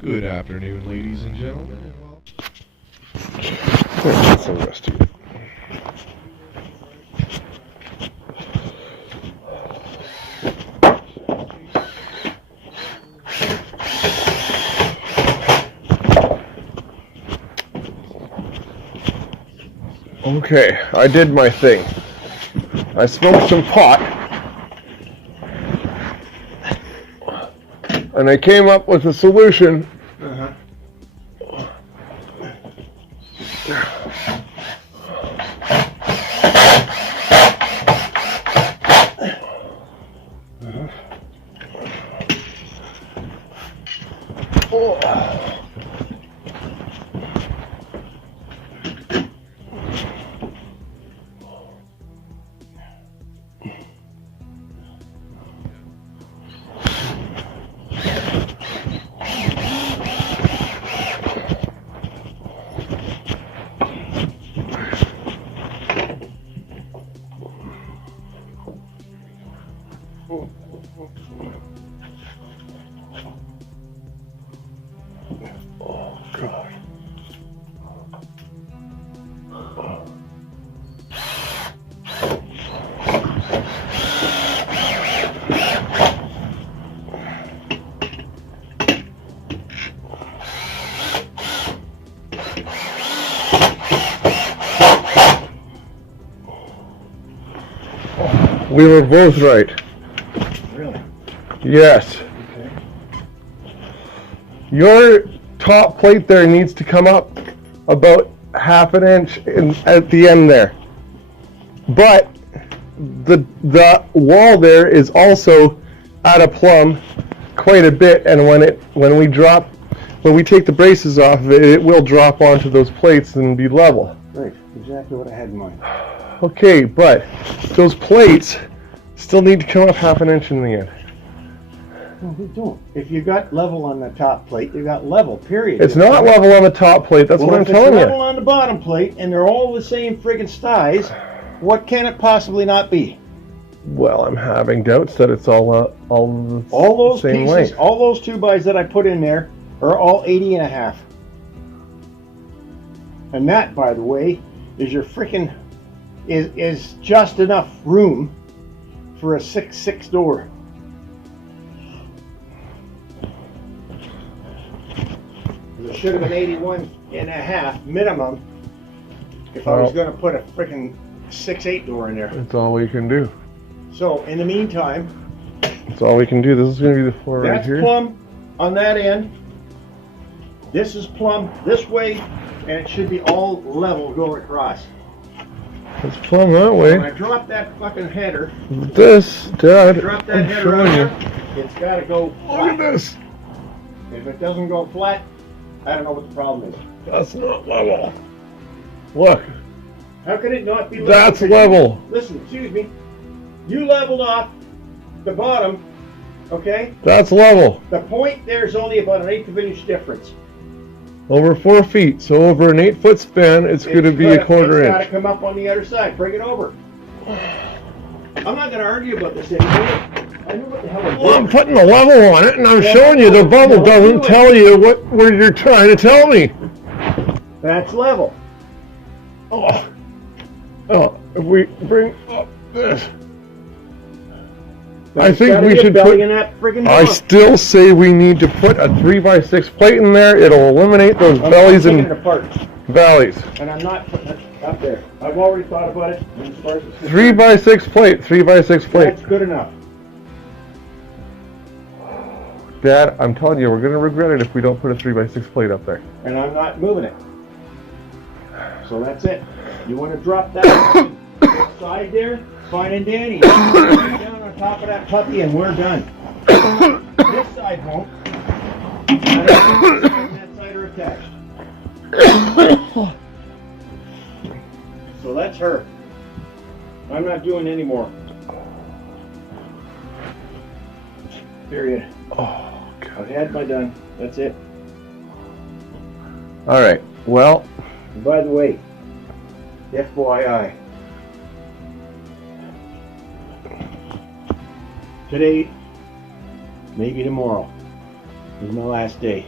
Good afternoon, ladies and gentlemen. And That's some rest of it. Okay, I did my thing. I smoked some pot, and I came up with a solution. Oh, God. We were both right. Really? Yes. Okay. Your top plate there needs to come up about half an inch at the end there. But the wall there is also at a plumb quite a bit, and when we take the braces off of it, it will drop onto those plates and be level. Right. Exactly what I had in mind. Okay, but those plates still need to come up half an inch in the end. No, they don't. If you got level on the top plate, you got level, period. It's not level on the top plate, that's Well, what I'm if telling it's level you. on the bottom plate and they're all the same friggin' size, what can it possibly not be? Well, I'm having doubts that it's all All the those same pieces, length. all those 2x that I put in there are all 80 and a half. And that, by the way, is your frickin' is just enough room for a 6.6 door. It should have been 81 and a half minimum if I was going to put a frickin' 6.8 door in there. That's all we can do. So in the meantime, That's all we can do. This is going to be the floor right that's here. plumb on that end. This is plumb this way, and it should be all level going across. It's plumb that When I way. drop that fucking header, This, Dad, drop that I'm header showing out you. there, it's got to go Look at flat. this. If it doesn't go flat, I don't know what the problem is. That's not level. Look, How can it not be level? that's level. Listen, excuse me. You leveled off the bottom, okay? That's level. The point there's only about an 1/8 of an inch difference. Over 4 feet. So over an 8-foot span, it's going to be a quarter It's got to inch. come up on the other side. Bring it over. I'm not going to argue about this anymore. I know what the hell I'm Well, I'm doing. putting the level on it, and I'm showing you the bubble doesn't tell you what you're trying to tell me. That's level. Oh, if we bring up this, I There's think gotta we be a should belly put. in that friggin' I door. still say we need to put a 3x6 plate in there. It'll eliminate those I'm bellies not taking it and apart, valleys. and I'm not putting it up there. I've already thought about it. And as far as it's concerned, 3x6 plate. 3x6 plate. that's good enough. Dad, I'm telling you, we're gonna regret it if we don't put a 3x6 plate up there. And I'm not moving it. So that's it. You want to drop that side there? Fine and dandy. Put it down on top of that puppy and we're done. This side won't. And that side are attached. So that's her. I'm not doing any more. Period. Oh, I've had my done. That's it. all right. Well, And by the way, FYI, today, maybe tomorrow, is my last day.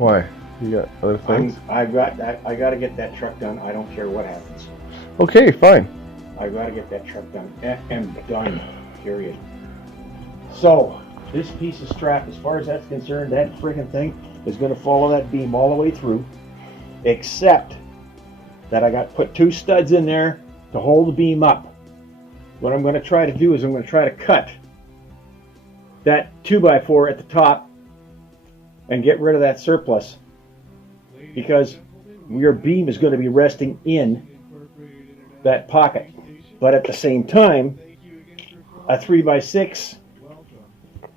Why? You got other things? I got to get that truck done. I don't care what happens. Okay, fine. I got to get that truck done and done. Period. So this piece of strap, as far as that's concerned, that friggin' thing is going to follow that beam all the way through, except that I got put 2 studs in there to hold the beam up. What I'm going to try to do is I'm going to try to cut that 2x4 at the top and get rid of that surplus, because your beam is going to be resting in that pocket. But at the same time, a 3x6,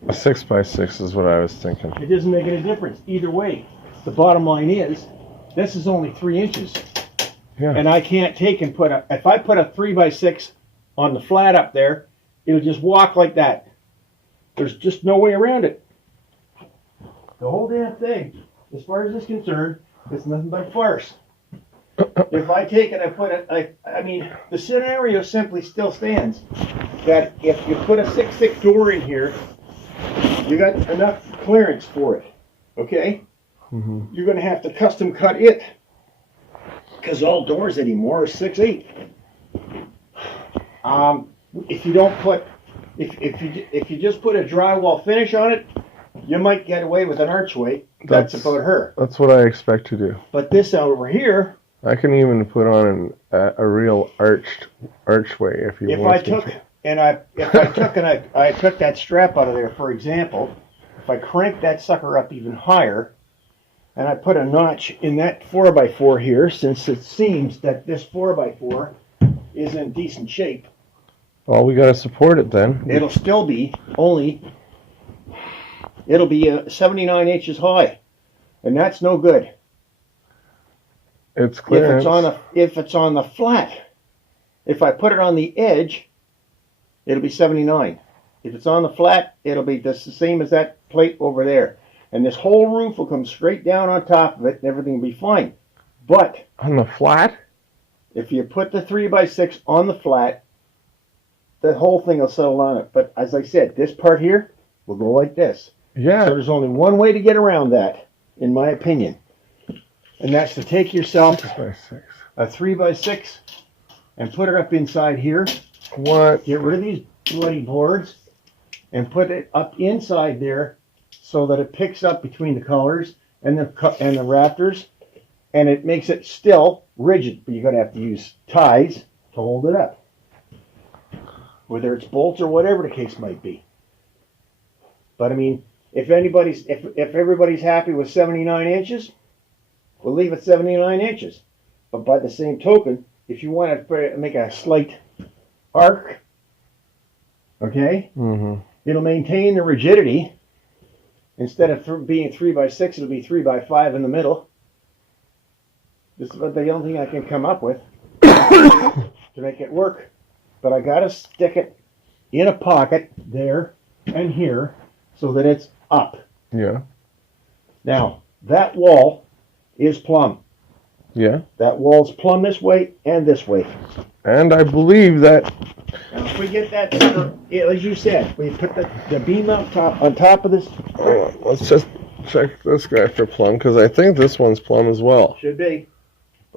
A 6x6 is what I was thinking. it doesn't make any difference either way. The bottom line is, this is only 3 inches, Yeah. and I can't take and put a, if I put a 3x6 on the flat up there, it'll just walk like that. There's just no way around it. The whole damn thing, as far as it's concerned, it's nothing but a farce. If I take and I put it, I mean, the scenario simply still stands that if you put a 6.6 door in here, you got enough clearance for it, okay? Mhm. You're going to have to custom cut it, because all doors anymore are 6.8. If you don't put, if you just put a drywall finish on it, you might get away with an archway. That's about her. That's what I expect to do. But this over here, I can even put on a real archway if you if want I to. took and I took that strap out of there, for example, if I crank that sucker up even higher, and I put a notch in that 4x4 here, since it seems that this 4x4 is in decent shape, Well, we got to support it then. it'll still be only, it'll be 79 inches high, and that's no good. It's clearance. If it's on the flat, if I put it on the edge, it'll be 79. If it's on the flat, it'll be just the same as that plate over there. And this whole roof will come straight down on top of it, and everything will be fine. But On the flat? if you put the 3x6 on the flat, the whole thing will settle on it. But as I said, this part here will go like this. Yeah. So there's only one way to get around that, in my opinion. And that's to take yourself 6x6. a 3x6 and put it up inside here. What? Get rid of these bloody boards and put it up inside there so that it picks up between the colors and the rafters, and it makes it still rigid. But you're going to have to use ties to hold it up, whether it's bolts or whatever the case might be. But I mean, if everybody's happy with 79 inches, we'll leave it 79 inches. But by the same token, if you want to make a slight arc, okay, Mm-hmm. it'll maintain the rigidity. Instead of being 3x6, it'll be 3x5 in the middle. This is about the only thing I can come up with to make it work. But I got to stick it in a pocket there and here so that it's up. Yeah. Now, that wall is plumb. Yeah. That wall's plumb this way and this way. And I believe that. Now, if we get that, as you said, we put the beam on top of this. Let's just check this guy for plumb, because I think this one's plumb as well. Should be.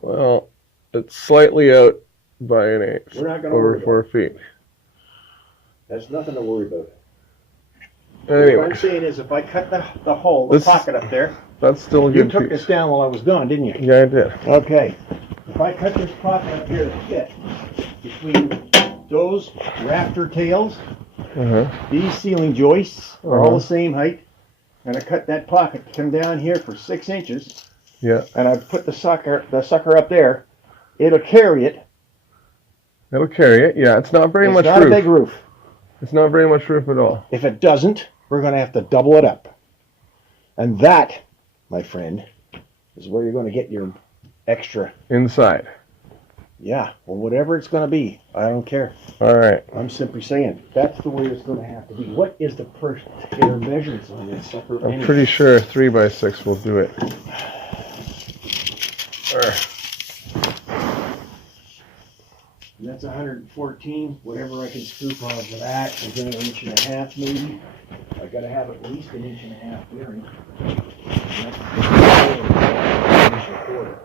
Well, it's slightly out by an eighth. We're not gonna over worry 4 feet. That's nothing to worry about. Anyway, What I'm saying is, if I cut the hole, the This- pocket up there, that's still a you good took piece. this down while I was gone, didn't you? Yeah, I did. Okay. If I cut this pocket up here to fit between those rafter tails, Uh-huh. these ceiling joists are all Uh-huh. the same height, and I cut that pocket to come down here for 6 inches, Yeah. and I put the sucker up there, it'll carry it. It'll carry it. Yeah, it's not very It's much not roof. a big roof. It's not very much roof at all. If it doesn't, we're going to have to double it up. And that, my friend, is where you're going to get your extra. Inside. Yeah, well, whatever it's going to be, I don't care. All right. I'm simply saying that's the way it's going to have to be. What is the particular measurements on this sucker? I'm anyway? pretty sure 3x6 will do it. That's 114. Whatever I can scoop off of that is an inch and a half, maybe. I gotta have at least an inch and a half bearing. Inch and a quarter.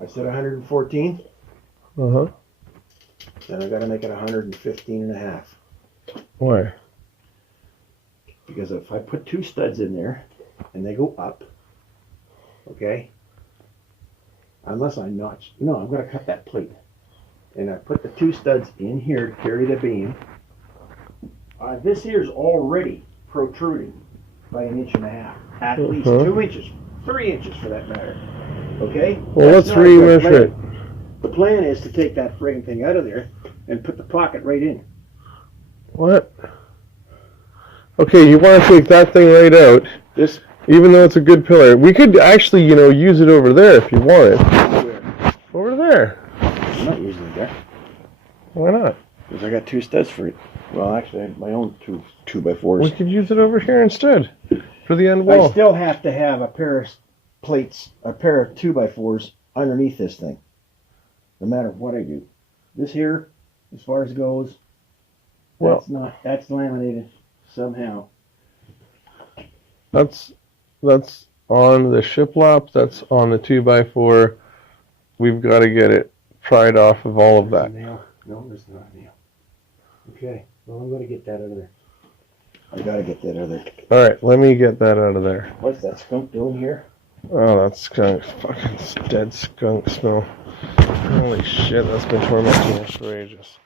I said 114. Uh-huh. Then I gotta make it 115 and a half. Why? Because if I put two studs in there and they go up, okay, unless I notch, no, I'm going to cut that plate. And I put the two studs in here to carry the beam. This here is already protruding by an inch and a half, at least 2 inches, 3 inches for that matter. Okay? Well, That's let's not a good remeasure it. plan. The plan is to take that friggin' thing out of there and put the pocket right in. What? Okay, you want to take that thing right out, This, even though it's a good pillar. We could actually, use it over there if you wanted. where? Over there. I'm not using it there. Why not? Because I got two studs for it. Well, actually, I have my own two We 2x4s. could use it over here instead for the end I wall. still have to have a pair of plates, a pair of 2x4s underneath this thing. No matter what I do. This here, as far as goes, Well- that's laminated somehow. That's on the shiplap. That's on the 2x4. We've got to get it pried off of all of that. There's a nail. No, there's not a nail. Okay, well, I'm going to get that out of there. I got to get that out of there. All right, let me get that out of there. What's that skunk doing here? Oh, that skunk, fucking dead skunk smell. Holy shit, that's been tormenting us for ages.